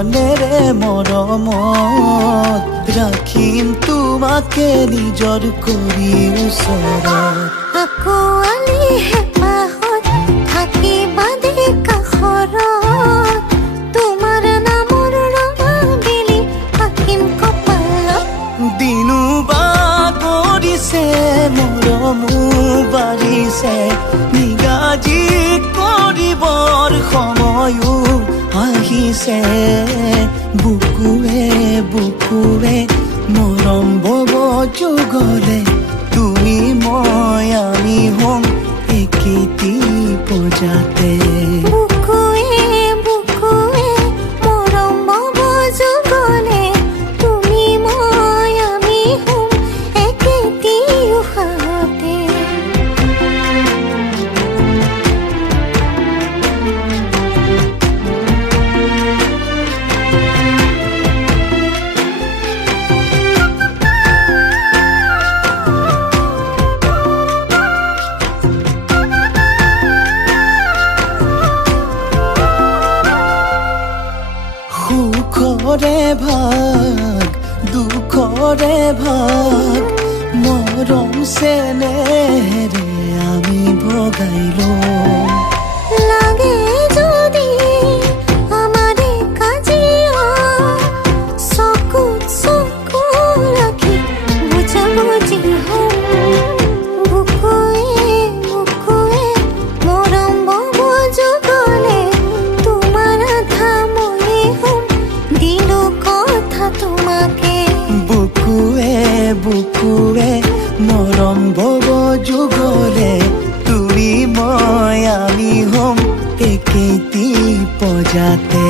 মনেৰে মৰমত ৰাখিম তোমাকে নিজৰ কৰি ওচৰত আকোৱালি হেঁপাহত থাকিবা দে কাষৰত তোমাৰ নামৰ ৰঙা বেলি আঁকিম কপালত দিনো বাগৰিছে মৰমো বাঢ়িছে নিগাজি কৰিবৰ সময়ো আহিছে বুকুৱে বুকুৱে মৰম বব যুগলে তুমি মই আমি হম একেটি পজাতে বুকুৱে বুকুৱে মৰম বব যুগলে তুমি মই আমি হম একেটি উশাহতে সুখৰে ভাগ দুখৰে ভাগ মৰম চেনেৰে আমি ভগাই লওঁ লাগে যদি আমাৰে কাজিয়া চকুত চকু ৰাখি বুজাবুজি হম বুকুৱে বুকুৱে মৰম বব যুগলে তোমাৰ আধা মই হম দিলো কথা তোমাকে বুকুৱে বুকুৱে মৰম বব যুগলে তুমি মই আমি হম একেটি পজাতে